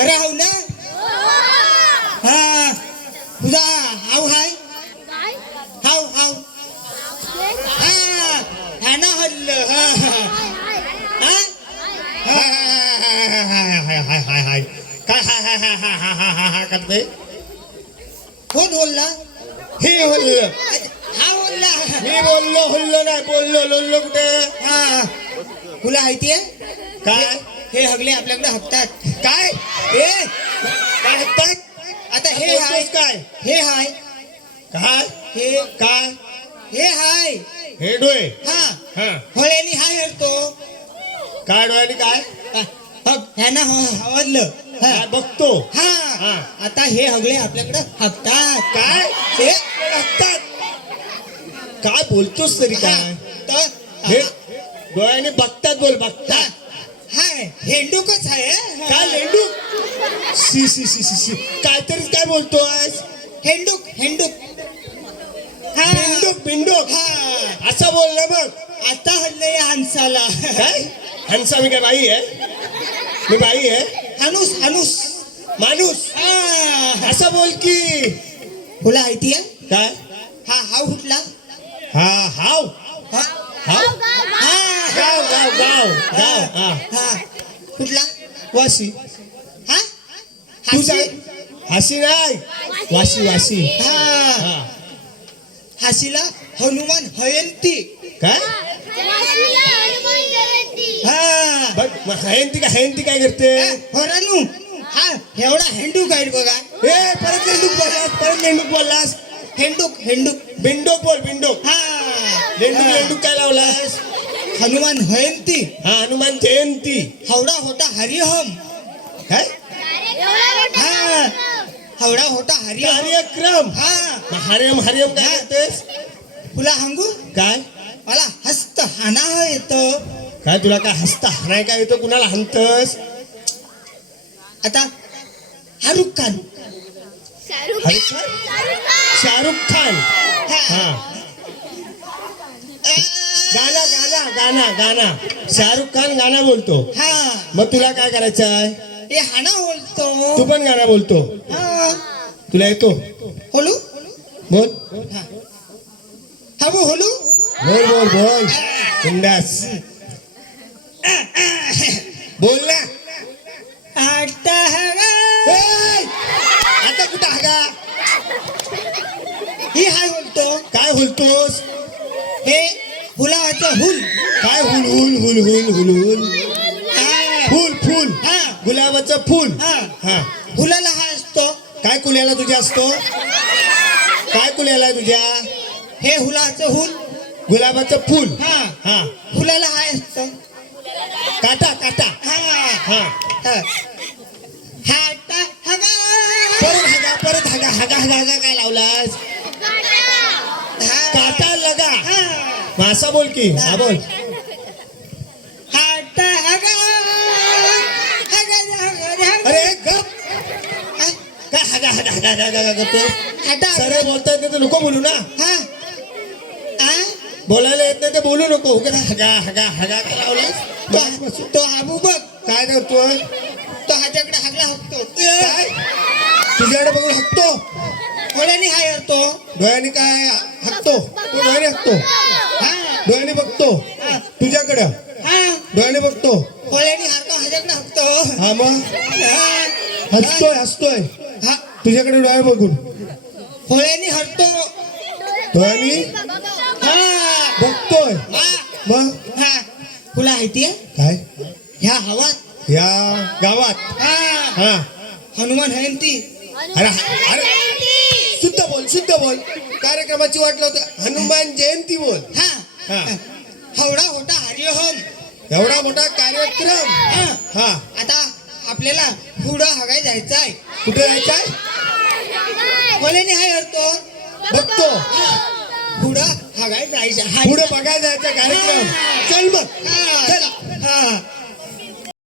अरे हाव ना हा तुझा हाव हाय हाव हाव हा हा ना हल्ल हा हा हा? हा, करते कोण बोलला हे बोललो हा बोलला मी बोललो हल्लो नाही बोललो लोल्लो कुठे हा तुला माहितीये काय हे हगले आपल्याकडे हप्तात. काय? ए काय हत्तात आता हे हाय. काय? हे हाय. काय? हे काय? हे हाय. हे डोळे. हा. हा. होळ्यानी हाय हरतो. काय डोळ्याने काय? ह्यानं हवडलं बघतो. हा. हा. आता हे हगले आपल्याकडे हप्तात. काय? हे हत्तात काय बोलतोस तरी हा, काय? तर हे डोळ्याने बघतात बोल हा, बघतात हेंडूकच आहे काय लेंडू सी सी सी सी सी काहीतरी काय बोलतोय हेंडूक हेंडूक. हा. बिंडूक बिंडूक. हा. असं बोल ना मग आता हल्ले हंसाला. काय? हंसा मी काय बाई आहे? मी बाई आहे? हानूस हानूस. माणूस? हा. असं बोल की. तुला माहितीये काय? हा हाव कुठला? हा हाव. हा. हाव? हा. गाव गाव गाव गाव हा. हा. कुठला? वाशी. हा? तुझा हासी हसी नाही. वाशी. वाशी हा. हा. हासीला हनुमान हयंती. काय? हा. बघ मग हयंती काय हयंती काय करते? होरानू हा. एवढा हेंडूक आहे बघा. ए परत लेंडूक बोललास परत लेंडूक बोललास. हेंडूक हेंडूक. बिंडोक बोल बिंडोक हा. लेंडूक हा. लेंडूक काय लावलास? हनुमान हयंती हा हनुमान जयंती. हावडा होता हरिहम. काय? हा. हावडा होता हरिहम. कार्यक्रम. हा. मग हरियम हरियम काय करतेस तुला सांगू? काय? मला हस्त हाना येत. काय तुला काय हसता हराय काय येतो? कुणाला हंतस आता शाहरुख खान. शाहरुख शाहरुख खान. हा गाणं गाणं गाणं. शाहरुख खान गाणं बोलतो. हा. मग तुला काय करायचं आहे? हे हाना बोलतो. तू पण गाणं बोलतो. हा. तुला येतो? होलू? बोल. हा. बो होलू. बोल बोल बोल. बिंदास. बोल ना. आता हवा ए! आता कुठं हागा ही हाय बोलतो. काय बोलतोस? हे हुल. काय हुल हुल हुल हुल. हुल हुल हा. फुल फुल. हा. गुलाबाचं फुल. हा. हा. फुलाला हा असतो. काय कुल्याला तुझ्या असतो? काय कुल्याला आहे तुझ्या? हे हुलाचं हुल गुलाबाचं फुल. हा. हा. फुलाला हा असतो. काटा काटा. हा. हा. हा. परत हागा परत हागा हागा हागा हागा काय लावलास. काटा लगा. असा बोल की. हा बोल हाता हवा हगा, हगा, हगा. अरे गप हा. काय हागा हागा हागा हागा हागा करतोस हाता सरळ बोलता येत नाही तर नको बोलू ना. हा. हा बोलायला येत नाही ते बोलू नको. हागा हागा हागा काय लावलास तो तो आबू बघ. काय करतोय तो हाच्याकडे हागला हकतो. काय? तुझ्याकडे बघून हकतो. कोणाने हाय तो डोळ्याने काय हकतो? तो डोळ्याने हकतो. हा. डोळ्याने बघतो. तुझ्याकडं. हा. डोळ्याने बघतो. कोल्याने हारतो हाच्याकडे हकतो. हा मग? हसतोय हसतोय. तुझ्याकडे डोळ्या बघून. होळ्याने हरतो. डोळ्याने हा. बघतोय. मग? हा. तुला माहितीये काय? ह्या हवात? या गावात. हा. हनुमान हयंती अरे अरे. शुद्ध बोल शुद्ध बोल. कार्यक्रमाची वाट लावतो हनुमान जयंती बोल. हा. हा. हवडा होता हरिओम. एवढा मोठा कार्यक्रम. हा. हा. आता आपल्याला पुढं हगाय जायचं आहे. कुठे जायचंय कोल्याने हाय हरतो बघतो. हा. पुढं हगाय जायचं. हाय. पुढे बघायला जायचा कार्यक्रम. चल मग. हा. चल. हा.